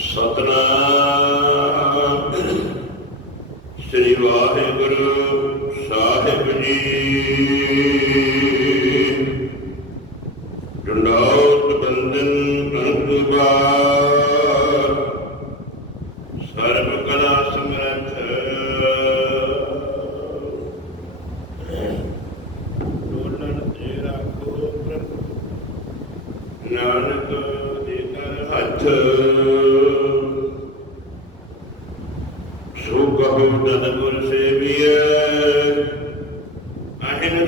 ਸਤਨਾਮ। ਸ੍ਰੀ ਵਾਹਿਗੁਰੂ ਸਾਹਿਬ ਜੀ। ਡੰਡਾਉਤ ਬੰਦਨ ਅੰਤੁਬਾਰ ਸਰਬ ਕਲਾ ਸਮਰਥ। ਡੋਲਣ ਤੇ ਰੱਖੋ ਪ੍ਰਭੂ। ਨਾਨਕ ਦੇ ਕਰ ਹੱਥ।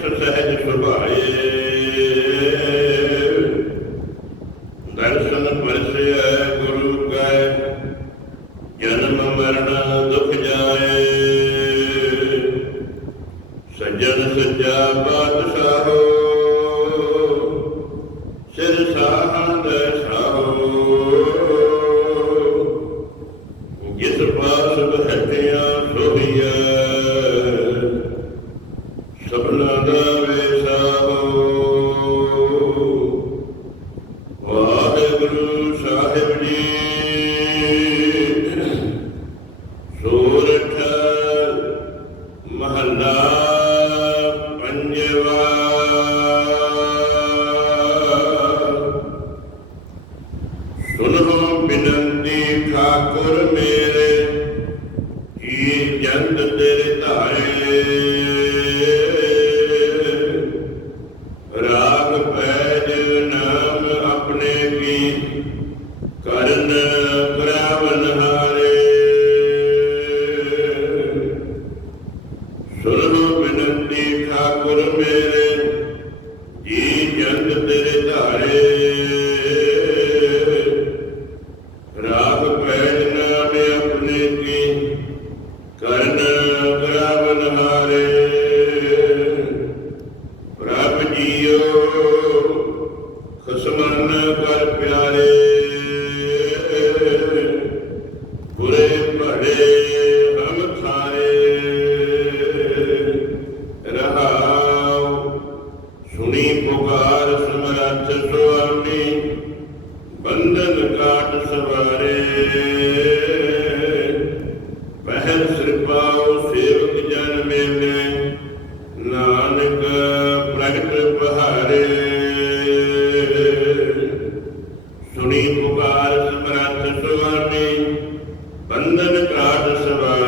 ਅਹਿਨ ਸਹਿਜ ਸੁਭਾਏ ਦਰਸ਼ਨ ਪਰਸਿਐ ਗੁਰੂ ਕੈ ਜਨਮ ਮਰਨ ਦੁਖ ਜਾਏ ਸੱਜਣ ਸੱਜਾ ਬਾਦਸ਼ਾਹੋ ਸਿਰ ਸਾਹੰਦ ਸਾਹੋ ਜਿਸ ਪਾਸ ਬਹਿਟਿਆ ਸਭਨਾ ਦਾ ਵੇਸਾਹੋ ਵਾਹਿਗੁਰੂ ਸਾਹਿਬ ਜੀ ਸੁਣੋ ਬਿਨੰਤੀ ਠਾਕੁਰ ਮੇਰੇ ਜੀ ਜੰਦ ਤੇਰੇ ਧਾਰੇ ਰਾਗ ਪੈਜ ਨਾਮ ਆਪਣੇ ਕੀ ਕਰਨ ਪ੍ਰਾਵਨ ਹਾਰੇ ਪ੍ਰਭ ਜੀਓ ਖਸਮਨ ਕਰ ਪਿਆਰੇ ਧੁਨੀ ਪੁਕਾਰ ਸਮਰੱਥ ਸੁਆਮੀ, ਬੰਧਨ ਕਾਟ ਸਵਾਰੇ। ਪਹਿਰ ਸਿਰਪਾਉ ਸੇਵਕ ਜਨ ਮੇਲੇ, ਨਾਨਕ ਪ੍ਰਗਟ ਬਹਾਰੇ। ਸੁਣੀ ਪੁਕਾਰ ਸਮਰੱਥ ਸੁਆਮੀ, ਬੰਧਨ ਕਾਟ ਸਵਾਰੇ।